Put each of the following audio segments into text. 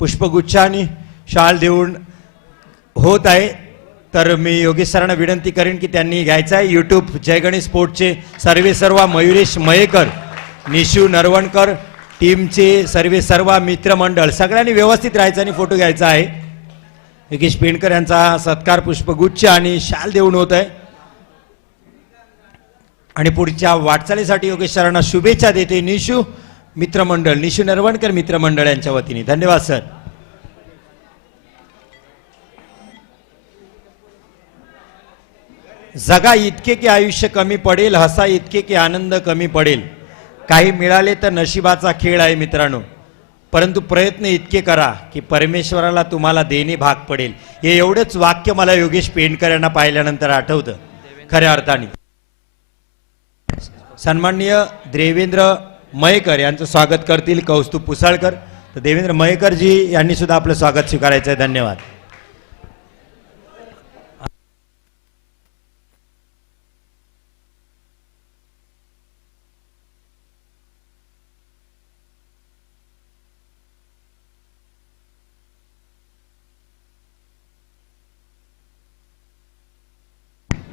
पुष्पगुच्छाने शाल देऊन होत आहे। तर मी योगेश सरांना विनंती करेन की त्यांनी घ्यायचं आहे। यूट्यूब जय गणेश स्पोर्टचे सर्व मयुरेश मयेकर, निशू नरवणकर, टीमचे सर्व मित्रमंडळ सगळ्यांनी व्यवस्थित राहायचं आणि फोटो घ्यायचा आहे। योगेश पेंडकर यांचा सत्कार पुष्पगुच्छ आणि शाल देऊन होत आहे आणि पुढच्या वाटचालीसाठी योगेश सरांना शुभेच्छा देते निशू मित्रमंडळ, निशू नरवणकर मित्रमंडळ यांच्या वतीने। धन्यवाद सर। जगा इतके की आयुष्य कमी पडेल, हसा इतके की आनंद कमी पडेल, काही मिळाले तर नशिबाचा खेळ आहे मित्रांनो, परंतु प्रयत्न इतके करा की परमेश्वराला तुम्हाला देणे भाग पडेल। हे एवढंच वाक्य मला योगेश पेंडकर यांना पाहिल्यानंतर आठवतं खऱ्या अर्थाने। सन्माननीय देवेंद्र मयेकर यांचं स्वागत करतील कौस्तुभ पुसाळकर। तर देवेंद्र मयेकर जी यांनी सुद्धा आपलं स्वागत स्वीकारायचं आहे। धन्यवाद।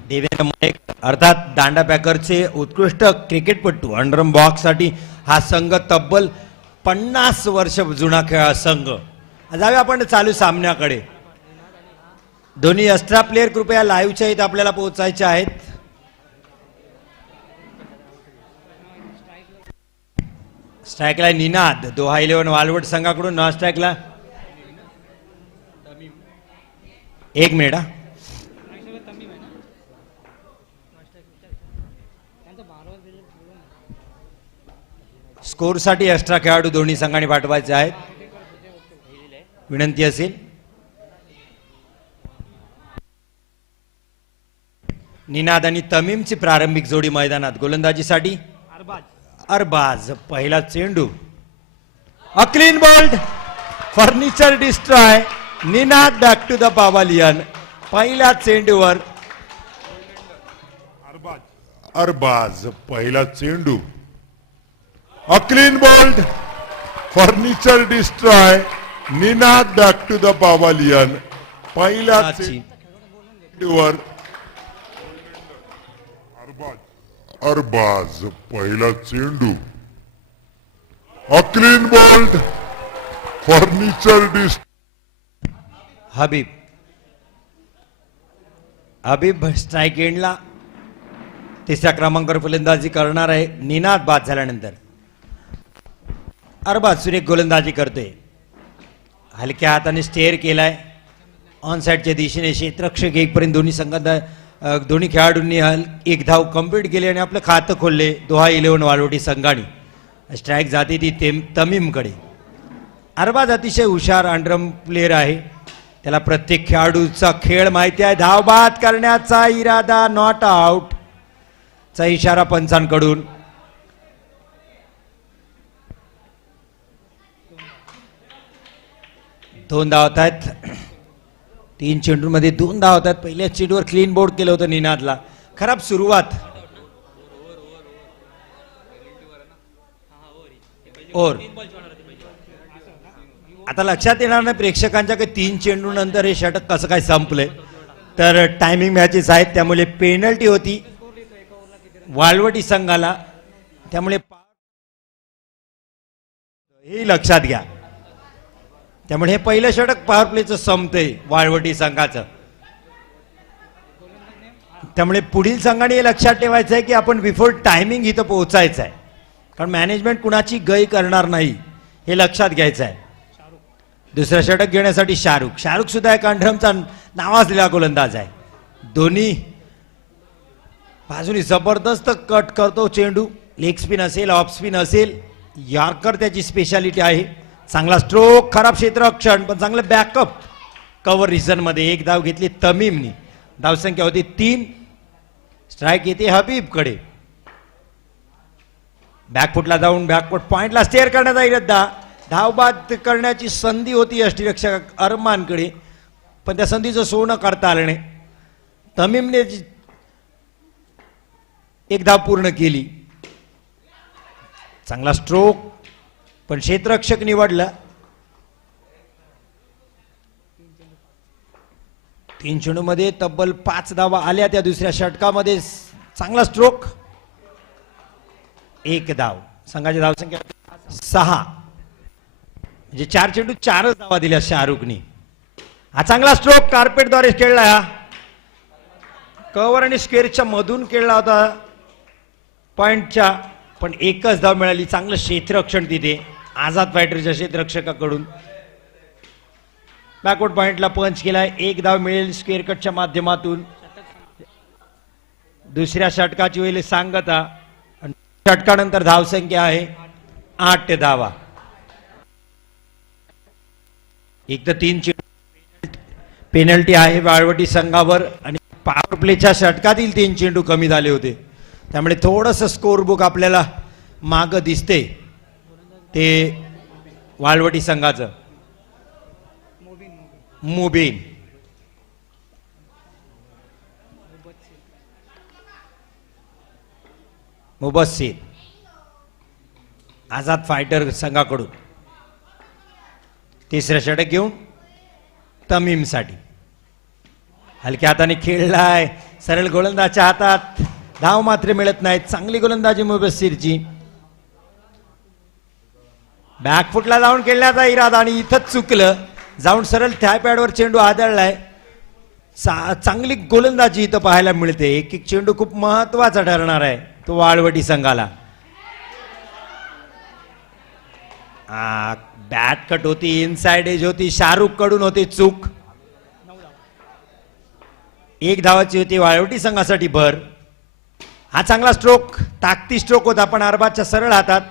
देवेंद्र मयेकर अर्थात दांडा पॅकरचे उत्कृष्ट क्रिकेटपटू। अंडरम बॉक्स साठी हा संघ तब्बल 50 वर्ष जुना खेळ संघ। जाऊया आपण चालू सामन्याकडे। दोन्ही एक्स्ट्रा प्लेयर कृपया लाईव्हच्या इथे आपल्याला पोहोचायचे आहेत। स्ट्राईकला निनाद दोहा 11 वालवड संघाकडून, नॉन स्ट्राईकला एक मिनिट। स्कोर साठी एक्स्ट्रा खेळाडू दोन्ही संघांनी पाठवायचे आहेत, विनंती असेल। निनाद आणि तमीमची प्रारंभिक जोडी मैदानात। गोलंदाजीसाठी अरबाज पहिला चेंडू, a clean bowled, furniture destroy, Ninad back to the pavilion. पहिल्या चेंडूवर अरबाज पहिला चेंडू, a clean bowled, furniture destroy, Ninad back to the pavilion. पहिल्या चेंडूवर अरबाज पहिला चेंडू, a clean bowled, furniture destroy. Habib strike एंडला तिसऱ्या क्रमांकावर फलंदाजी करणार आहे। निनाद बाद झाल्यानंतर अरबाज सुरेख गोलंदाजी करतोय। हलक्या हाताने स्टेअर केलाय ऑन साइडच्या दिशेने। क्षेत्ररक्षक एकपर्यंत दोन्ही संघात दोन्ही खेळाडूंनी एक धाव कंप्लीट केली आणि आपलं खातं खोलले दोहा 11 वालोटी संघाने। स्ट्राईक जाते ती तमीमकडे। अरबाज अतिशय हुशार अंडरम प्लेयर आहे, त्याला प्रत्येक खेळाडूचा खेळ माहिती आहे। धाव बाद करण्याचा इरादा, नॉट आउट चा इशारा पंचांकडून। दोन धावत आहेत, 3 चेंडूंमध्ये 2 धावत आहेत। पहिल्या चेंडूवर क्लीन बोर्ड केलं होतं निनादला। खराब सुरुवात और आता लक्षात येणार नाही प्रेक्षकांच्या की 3 चेंडू नंतर हे षटक कसं काय संपलंय। तर टायमिंग मॅचेस आहेत त्यामुळे पेनल्टी होती वाळवटी संघाला, त्यामुळे हे लक्षात घ्या। त्यामुळे हे पहिलं षटक पॉवर प्लेचं संपतंय वाळवटी संघाचं। त्यामुळे पुढील संघाने हे लक्षात ठेवायचं आहे की आपण बिफोर टायमिंग इथं पोहोचायचं आहे, कारण मॅनेजमेंट कुणाची गय करणार नाही हे लक्षात घ्यायचं आहे। दुसरं षटक घेण्यासाठी शाहरुख सुद्धा एक अंडरमचा नावाजलेला गोलंदाज आहे। दोन्ही बाजूनी जबरदस्त कट करतो चेंडू, लेग स्पिन असेल ऑफ स्पिन असेल, यॉर्कर त्याची स्पेशालिटी आहे। चांगला स्ट्रोक, खराब क्षेत्ररक्षण पण चांगलं बॅकअप कव्हर रिझन मध्ये। एक धाव घेतली तमीमनी, धावसंख्या होती 3। स्ट्राईक येते हबीबकडे। बॅकफुटला जाऊन बॅकफुट पॉइंटला स्टेअर करण्याचा इरादा, धाव बाद करण्याची संधी होती यष्टीरक्षक अरमानकडे, पण त्या संधीचं सोनं करता आलं नाही। तमीमने एक धाव पूर्ण केली, चांगला स्ट्रोक पण क्षेत्ररक्षक निवडला। तीन चेंडूमध्ये तब्बल 5 धावा आल्या त्या दुसऱ्या षटकामध्ये. चांगला स्ट्रोक. 1 धाव. संघाची धावसंख्या 6. म्हणजे 4 चेंडू 4च धावा दिल्या शाहरुखनी. हा चांगला स्ट्रोक कार्पेटद्वारे खेळला. हा कव्हर आणि स्क्वेअरच्या मधून खेळला होता पॉइंटच्या, पण एकच धाव मिळाली. चांगलं क्षेत्ररक्षण तिथे आझाद फायटरच्या क्षेत्ररक्षकाकडून. बॅकवर्ड पॉइंटला पंच केलाय. 1 धाव मिळेल स्क्वेअर कटच्या माध्यमातून. दुसऱ्या षटकाची होईल सांगता. षटकानंतर धावसंख्या आहे 8 धावा. एक तर 3 पेनल्टी आहे वाळवटी संघावर आणि पॉवर प्लेच्या षटकातील 3 चेंडू कमी झाले होते, त्यामुळे थोडस स्कोर बुक आपल्याला माग दिसते ते वाळवटी संघाचं. मुबीन मुबस्सिर आझाद फायटर संघाकडून तिसरं षटक घेऊन तमीमसाठी. हलक्या हाताने खेळलाय. सरळ गोलंदाजच्या हातात धाव मात्र मिळत नाहीत. चांगली गोलंदाजी मुबस्सिरची. बॅकफुटला जाऊन खेळण्याचा इरादा आणि इथंच चुकलं. जाऊन सरळ थाय पॅडवर चेंडू आदळलाय. चांगली गोलंदाजी इथं पाहायला मिळते. एक एक चेंडू खूप महत्वाचा ठरणार आहे तो वाळवटी संघाला. बॅट कट होती. इनसाइड एज होती. शाहरुख कडून होते चूक. 1 धावाची होती वाळवटी संघासाठी भर. हा चांगला स्ट्रोक ताकती स्ट्रोक होता पण अरबाजच्या सरळ हातात,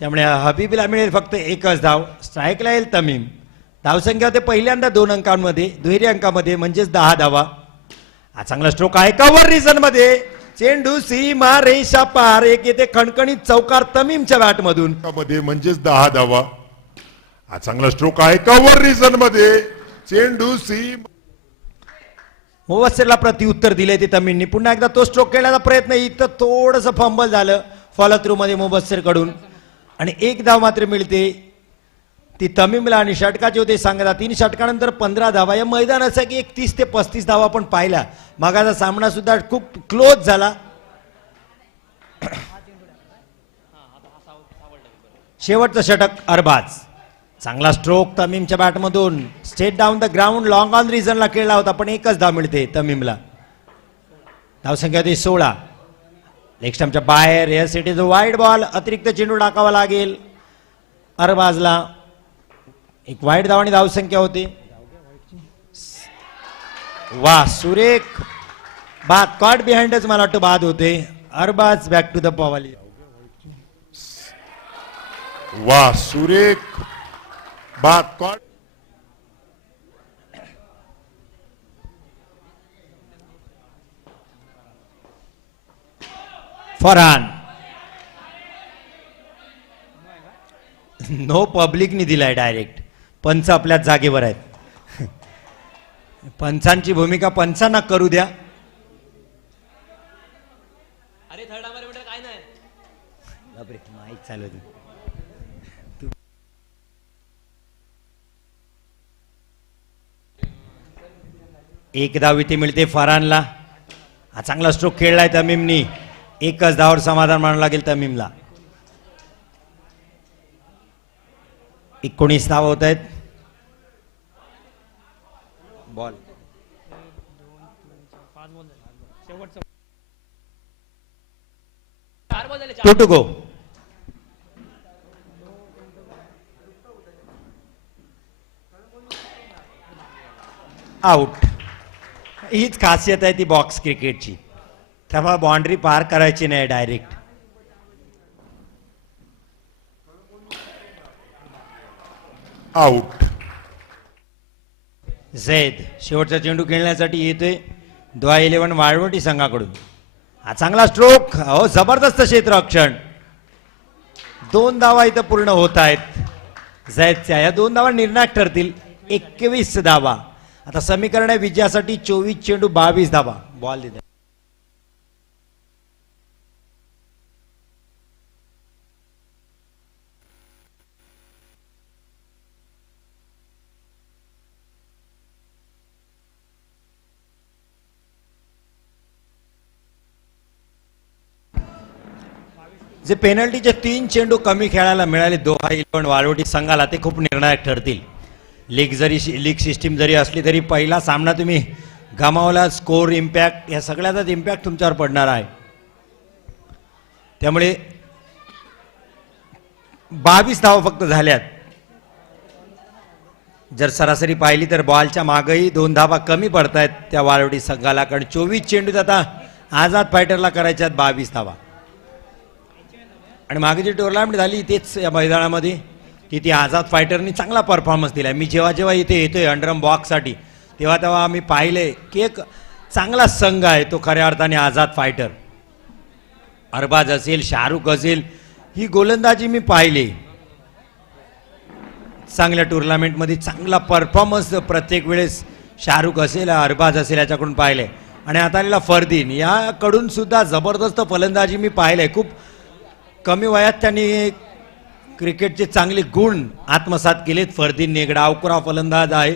त्यामुळे हबीबला मिळेल फक्त 1च धाव. स्ट्राईकला येईल तमीम. धावसंख्या होते पहिल्यांदा 2 अंकांमध्ये, दुहेरी अंकामध्ये म्हणजेच 10 धावा. हा चांगला स्ट्रोक आहे कव्हर रिजन मध्ये. चेंडू सीमा रेषा पार. एक येते खणखणीत चौकार तमीमच्या बॅट मधून मध्ये म्हणजेच 10 धावा. हा चांगला स्ट्रोक आहे कव्हर रिजन मध्ये. चेंडू सीमा. मुबस्सिरला प्रत्युत्तर दिले ते तमीमनी. पुन्हा एकदा तो स्ट्रोक खेळण्याचा प्रयत्न. इथं थोडस फंबल झालं फॉलो थ्रू मध्ये मुबस्सिर कडून आणि 1 धाव मात्र मिळते ती तमीमला. आणि षटकाचे होते सांगता 3 षटकानंतर 15 धावा. या मैदानाचा की 31 ते 35 धावा आपण पाहिला. मागाचा सामना सुद्धा खूप क्लोज झाला. शेवटचं षटक अरबाज. चांगला स्ट्रोक तमीमच्या बॅटमधून. Straight down the ground long on रिजनला खेळला होता पण 1च धाव मिळते तमीमला. धावसंख्या होती 16. लेग स्टंपच्या बाहेर. Yes it is a wide ball. अतिरिक्त चेंडू टाकावा लागेल अरबाजला. एक वाईट धाव आणि धावसंख्या होती. वा सुरेख बाद. कॉट बिहाइंडच मला वाटतं बाद होते. Arbaaz back to the pavilion. वा सुरेख बाद. कॉट. फरहान नो पब्लिकनी दिलाय डायरेक्ट. पंच आपल्याच जागेवर आहेत. पंचांची भूमिका पंचांना करू द्या. अरे थर्ड अंपायर म्हटलं काय नाही. बापरे माईक चालू होती. एक धाव इथे मिळते फरहानला. हा चांगला स्ट्रोक खेळलाय तमीमनी. 1च धावावर समाधान मानावं लागेल तमीमला. 19 धाव होत आहेत. बॉल 4 बॉल झाले. 2 टू गो. आउट. हीच खासियत आहे ती बॉक्स क्रिकेटची. तेव्हा बाउंड्री पार करायची नाही डायरेक्ट. आउट. झैद शेवटचा चेंडू खेळण्यासाठी येतोय द्वा 11 वाळवटी संघाकडून. हा चांगला स्ट्रोक. हो जबरदस्त क्षेत्ररक्षण. 2 धावा इथं पूर्ण होत आहेत झैदच्या. या 2 धावा निर्णायक ठरतील. 21 धावा. आता समीकरण आहे विजयासाठी 24 चेंडू 22 धावा. बॉल दिले. जे पेनल्टीचे 3 चेंडू कमी खेळायला मिळाले दोहा 11 वाळवटी संघाला ते खूप निर्णायक ठरतील. लीग सिस्टीम जरी असली तरी पहिला सामना तुम्ही गमावला, स्कोर इम्पॅक्ट या सगळ्याचाच इम्पॅक्ट तुमच्यावर पडणार आहे. त्यामुळे 22 धावा फक्त झाल्यात. जर सरासरी पाहिली तर बॉलच्या मागही 2 धावा कमी पडतायत त्या वाळवटी संघाला, कारण 24 चेंडूत आता आझाद फायटरला करायच्या 22 धावा. आणि मागे जी टुर्नामेंट झाली इथेच या मैदानामध्ये तिथे आझाद फायटरनी चांगला परफॉर्मन्स दिला. मी जेव्हा इथे येतोय अंडरम बॉक्ससाठी तेव्हा आम्ही पाहिले की एक चांगला संघ आहे तो खऱ्या अर्थाने आझाद फायटर. अरबाज असेल, शाहरुख असेल, ही गोलंदाजी मी पाहिली. चांगल्या टुर्नामेंटमध्ये चांगला परफॉर्मन्स प्रत्येक वेळेस शाहरुख असेल, अरबाज असेल याच्याकडून पाहिले. आणि आता आलेला फरदीन याकडून सुद्धा जबरदस्त फलंदाजी मी पाहिले. खूप कमी वयात त्यांनी क्रिकेटचे चांगले गुण आत्मसात केलेत. फरदीन नेगडा अवकुरा फलंदाज आहे.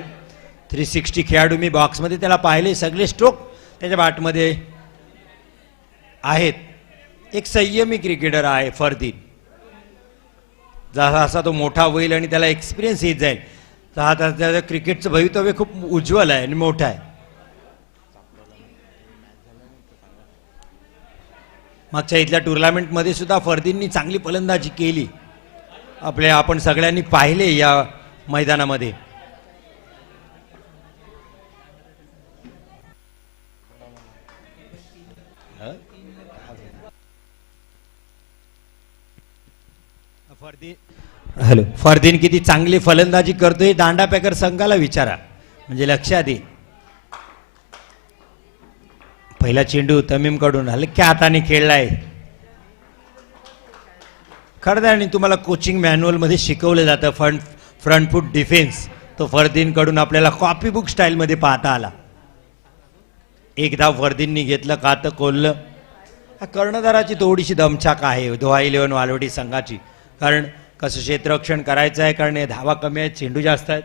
360 खेळाडू मी बॉक्समध्ये त्याला पाहिले. सगळे स्ट्रोक त्याच्या बॅटमध्ये आहेत. एक संयमी क्रिकेटर आहे फरदीन. जसा तो मोठा होईल आणि त्याला एक्सपिरियन्स येत जाईल तर त्याचं क्रिकेटचं भवितव्य खूप उज्ज्वल आहे आणि मोठं आहे. मागच्या इथल्या टुर्नामेंटमध्ये सुद्धा फरदीननी चांगली फलंदाजी केली. आपण सगळ्यांनी पाहिले या मैदानामध्ये. फरदीन किती चांगली फलंदाजी करतोय दांडा पॅकर संघाला विचारा, म्हणजे लक्षात येईल. पहिला चेंडू तमीम कडून हलक्या हाताने खेळलाय. खरं आणि तुम्हाला कोचिंग मॅन्युअल मध्ये शिकवलं जातं फ्रंट फूट डिफेन्स. तो फरदीन कडून आपल्याला कॉपी बुक स्टाईल मध्ये पाहता आला. एक धाव फरदीननी घेतलं का तर कोल्लं. कर्णधाराची थोडीशी दमछाक आहे दोहा 11 वालवटी संघाची, कारण कसं क्षेत्ररक्षण करायचं आहे, कारण हे धावा कमी आहेत, चेंडू जास्त आहेत.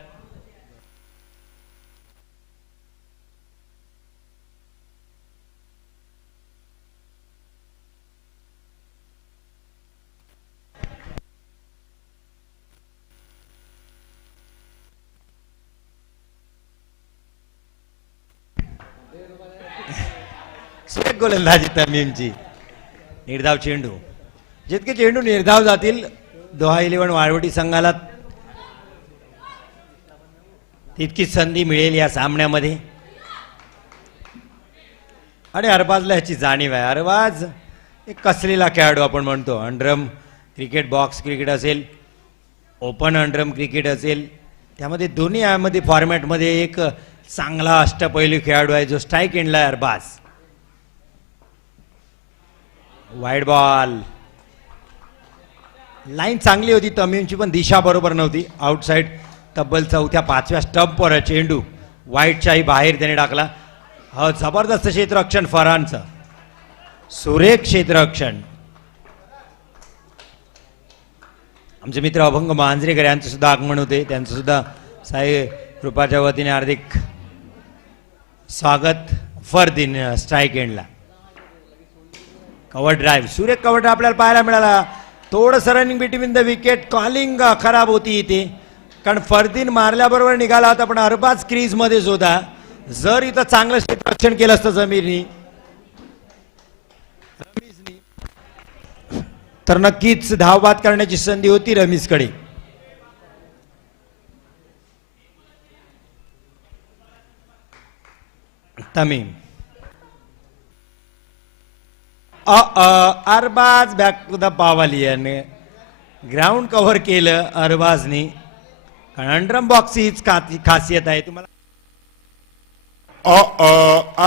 सुरेख गोलंदाजी तमीमची. निर्धाव चेंडू, जितके चेंडू निर्धाव जातील दोहा 11 वाळवटी संघाला तितकीच संधी मिळेल या सामन्यामध्ये. आणि अरबाजला ह्याची जाणीव आहे. अरबाज एक कसलेला खेळाडू आपण म्हणतो. अंडरम क्रिकेट, बॉक्स क्रिकेट असेल, ओपन अंडरम क्रिकेट असेल, त्यामध्ये दोन्ही यामध्ये फॉर्मॅटमध्ये एक चांगला अष्टपैलू खेळाडू आहे जो स्ट्राईक एंडला आहे अरबाज. वाईड बॉल, लाईन चांगली होती तमीमची पण दिशा बरोबर नव्हती. आउटसाइड तब्बल 4-5व्या स्टंपवर चेंडू वाईटच्याही बाहेर त्याने टाकला. जबरदस्त क्षेत्ररक्षण फरहानचं, सुरेख क्षेत्ररक्षण. आमचे मित्र अभंग मांजरेकर यांचं सुद्धा आगमन होते, त्यांचं सुद्धा साई कृपाच्या वतीने हार्दिक स्वागत. फरदीन स्ट्राईक एंडला. कव्हर ड्राईव्ह, सुरेख कव्हर ड्राईव्ह आपल्याला पाहायला मिळाला. थोडंसं running between the wicket, calling खराब होती इथे, कारण फरदीन मारल्याबरोबर निघाला होता पण अरबाज क्रीज मध्येच होता. जर इथं चांगलं क्षेत्ररक्षण केलं असतं रमीजनी तर नक्कीच धावबाद करण्याची संधी होती रमीजकडे. Tamim, Arbaaz back to the pavilion. Ground cover केलं अरबाजनी, कारण अंडरम बॉक्स हीच खासियत आहे. तुम्हाला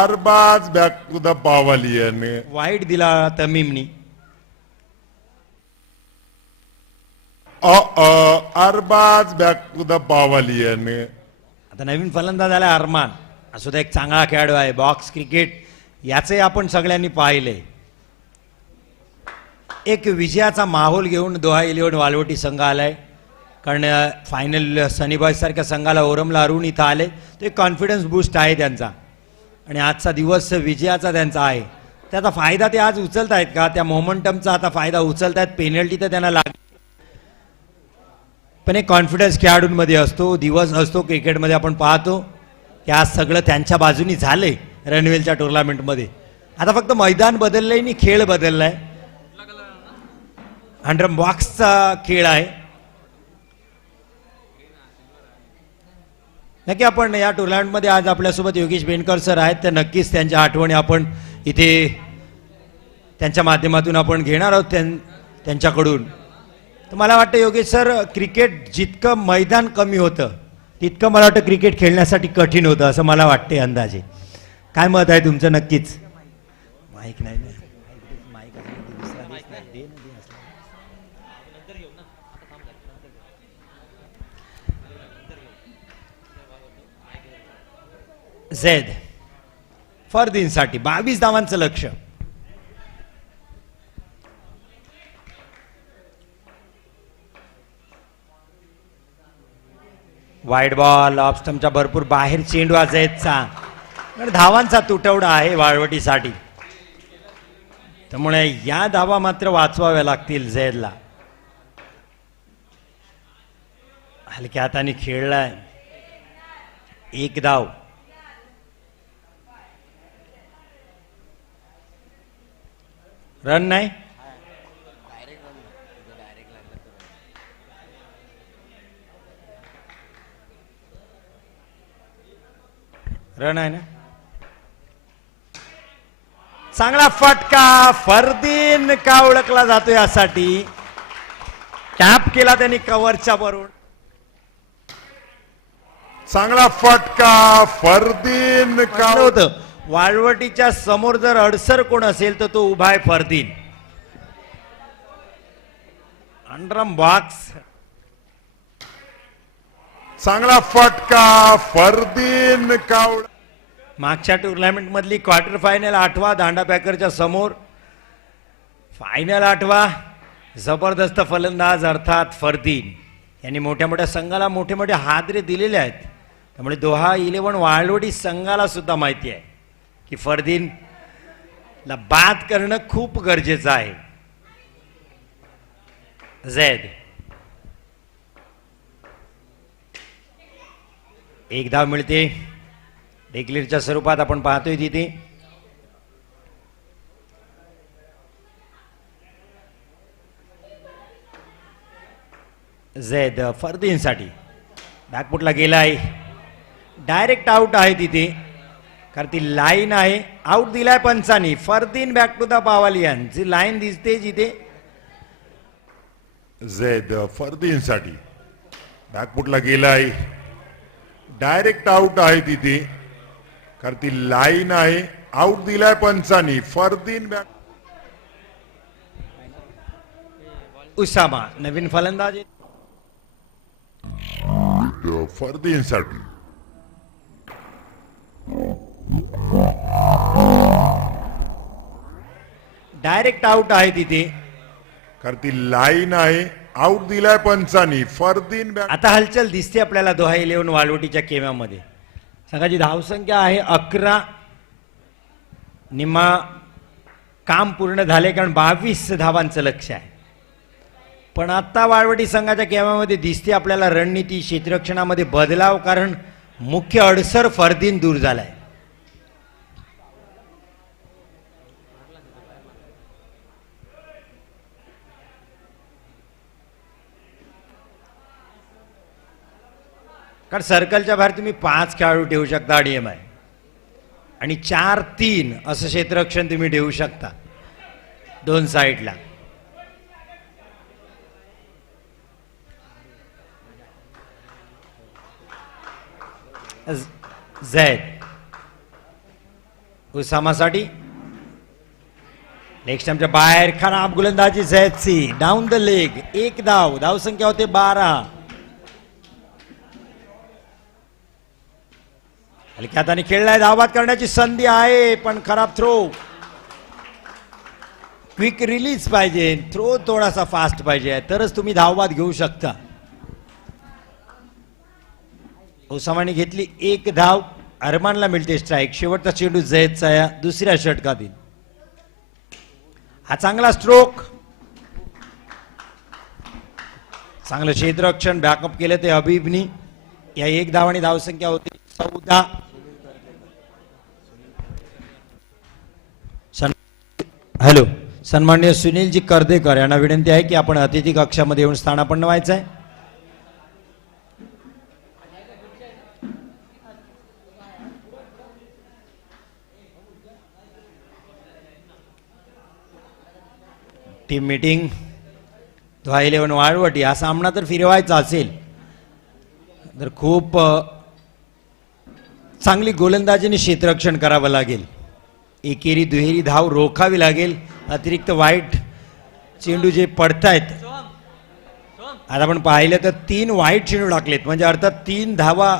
Arbaaz back to the pavilion. Wide दिला तमीमनी. Arbaaz back to the pavilion. आता नवीन फलंदाज आला अरमान, सुद्धा एक चांगला खेळाडू आहे. बॉक्स क्रिकेट याचे आपण सगळ्यांनी पाहिले. एक विजयाचा माहोल घेऊन दोहा 11 वालवटी संघ आलाय, कारण फायनल सनीबॉय सारख्या संघाला ओरमला हरवून इथं आले. तो एक कॉन्फिडन्स बूस्ट आहे त्यांचा, आणि आजचा दिवस विजयाचा त्यांचा आहे. त्याचा फायदा ते आज उचलतायत का? त्या मोमेंटमचा आता फायदा उचलतायत. पेनल्टी तर त्यांना लाग, पण एक कॉन्फिडन्स खेळाडूंमध्ये असतो, दिवस असतो क्रिकेटमध्ये. आपण पाहतो की आज सगळं त्यांच्या बाजूनी झालंय रणवेलच्या टुर्नामेंटमध्ये. आता फक्त मैदान बदललंय आणि खेळ बदललाय. अंडर बॉक्सचा खेळ आहे. नक्की आपण या टुर्नामेंटमध्ये आज आपल्यासोबत योगेश बेनकर सर आहेत. तर नक्कीच त्यांच्या आठवणी आपण इथे त्यांच्या माध्यमातून आपण घेणार आहोत त्यांच्याकडून. तर मला वाटतं योगेश सर, क्रिकेट जितकं मैदान कमी होतं तितकं मला वाटतं क्रिकेट खेळण्यासाठी कठीण होतं असं मला वाटते अंदाजे. काय मत आहे तुमचं? नक्कीच माईक नाही ना. झेड फरदीनसाठी 22 धावांचं लक्ष. वाईड बॉल ऑफ स्टंपच्या भरपूर बाहेर चेंडू झेडचा. धावांचा तुटवडा आहे वाळवटीसाठी, त्यामुळे या धावा मात्र वाचवाव्या लागतील झेडला. हलक्या हाताने खेळलाय. एक धाव. रन नाही. रन आहे ना. चांगला फटका. फरदीन का ओळखला जातो यासाठी? टॅप केला त्यांनी कव्हरच्या बरोबर. चांगला फटका. फरदीन का होतं वाळवटीच्या समोर जर अडसर कोण असेल तर तो उभा आहे फरदीन. अंडरम बॉक्स. चांगला फटका. फरदीन का मागच्या टुर्नामेंट मधली क्वार्टर फायनल 8वा दांडा पॅकरच्या समोर. फायनल 8वा. जबरदस्त फलंदाज अर्थात फरदीन यांनी मोठ्या मोठ्या संघाला मोठे मोठे हादरे दिलेले आहेत. त्यामुळे दोहा 11 वाळवटी संघाला सुद्धा माहिती आहे की फरदीन ला बाद करणं खूप गरजेचं आहे. झेड. एक धाव मिळते. डिक्लेअरच्या स्वरूपात आपण पाहतोय तिथे. झेड फरदीनसाठी बॅकफुटला गेलाय. डायरेक्ट आउट आहे तिथे, कारण ती लाईन आहे. आउट दिलाय पंचानी. Fardeen back to the pavilion. जी लाईन दिसते जिथे झेड फरदीनसाठी बॅकफुटला गेलाय. डायरेक्ट आउट आहे तिथे, कारण ती लाईन आहे. आउट दिलाय पंचानी. फरदीन बॅक. उसामा नवीन फलंदाज. फरदीनसाठी डायरेक्ट आउट आहे तिथे, कारण ती लाईन आहे. आउट दिलाय पंचानी. फरदीन बॅक. आता हलचल दिसते आपल्याला दोहा 11 वाळवटीच्या केव्यामध्ये. संघाची धावसंख्या आहे 11. निम्मा काम पूर्ण झाले, कारण 22 धावांचं लक्ष आहे. पण आता वाळवटी संघाच्या केव्यामध्ये दिसते आपल्याला रणनीती क्षेत्ररक्षणामध्ये बदलाव, कारण मुख्य अडसर फरदीन दूर झालाय. कारण सर्कलच्या बाहेर तुम्ही 5 खेळाडू ठेवू शकता डीएम आहे, आणि 4-3 असं क्षेत्ररक्षण तुम्ही ठेवू शकता दोन साईडला. झेड उसामासाठी लेग स्टंपच्या बाहेर खराब गोलंदाजी झेडची. Down the leg. एक धाव. धावसंख्या होते 12. हलक्या हाताने खेळलाय. धावबाद करण्याची संधी आहे, पण खराब थ्रो. क्विक रिलीज पाहिजे. थ्रो थोडासा फास्ट पाहिजे, तरच तुम्ही धावबाद घेऊ शकता. ओसामाने घेतली एक धाव. अरमानला मिळते स्ट्राईक. शेवटचा चेंडू झेडचा या दुसऱ्या षटकातील. हा चांगला स्ट्रोक, चांगलं क्षेत्ररक्षण बॅकअप केलं ते हबीबनी. या 1 धावांनी धावसंख्या होती 14. हॅलो, सन्माननीय सुनीलजी कर्देकर यांना विनंती आहे की आपण अतिथी कक्षामध्ये येऊन स्थानापन्न व्हायचं आहे. Team meeting 11 वाळवट. हा सामना तर फिरवायचा असेल तर खूप चांगली गोलंदाजीने क्षेत्ररक्षण करावं लागेल. एकेरी दुहेरी धाव रोखावी लागेल. अतिरिक्त वाईट चेंडू जे पडतायत, आता आपण पाहिलं तर 3 वाईट चेंडू टाकलेत, म्हणजे अर्थात 3 धावा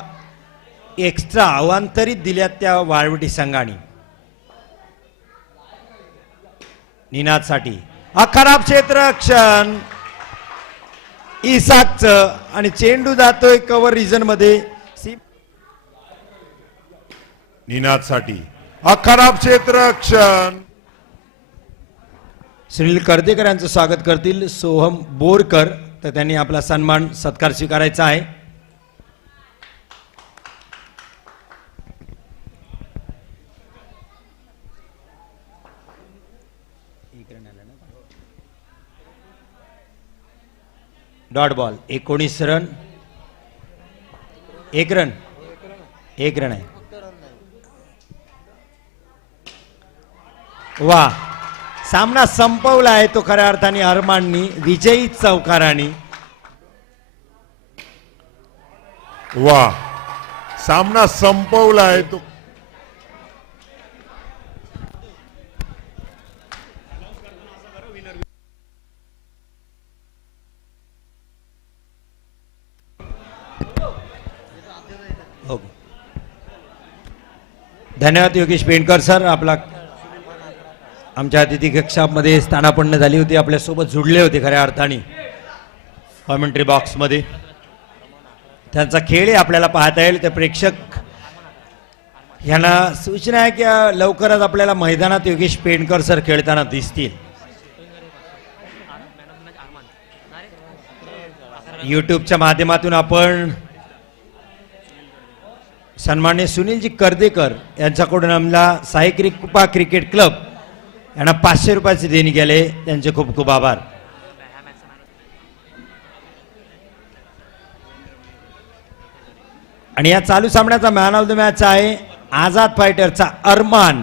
एक्स्ट्रा अवांतरित दिल्यात त्या वाळवटी संघाने. निनादसाठी खराब क्षेत्ररक्षण इसाकचं, आणि चेंडू जातोय कव्हर रिजन मध्ये. निनादसाठी खराब क्षेत्ररक्षण. सुनील कर्देकर यांचं स्वागत करतील सोहम बोरकर, तर त्यांनी आपला सन्मान सत्कार स्वीकारायचा आहे. डॉट बॉल 19 रन, 1 रन आहे. वा, सामना संपवला आहे तो खऱ्या अर्थाने अरमाननी विजयी चौकाराने. वा, सामना संपवला आहे तो. धन्यवाद योगेश पेंडकर सर. आपला आमच्या अतिथी कक्षामध्ये स्थानापन्न झाली होती, आपल्यासोबत जुडले होते खऱ्या अर्थाने कॉमेंट्री बॉक्समध्ये. त्यांचा खेळ आपल्याला पाहता येईल. तर प्रेक्षक यांना सूचना आहे की लवकरच आपल्याला मैदानात योगेश पेंडकर सर खेळताना दिसतील. यूट्यूबच्या माध्यमातून आपण सन्माननीय सुनीलजी कर्देकर यांच्याकडून आम्हाला साई कृपा क्रिकेट क्लब यांना 500 रुपयाचे देणी गेले, त्यांचे खूप खूप आभार. आणि या चालू सामन्याचा मॅन ऑफ द मॅच आहे आझाद फायटरचा अरमान.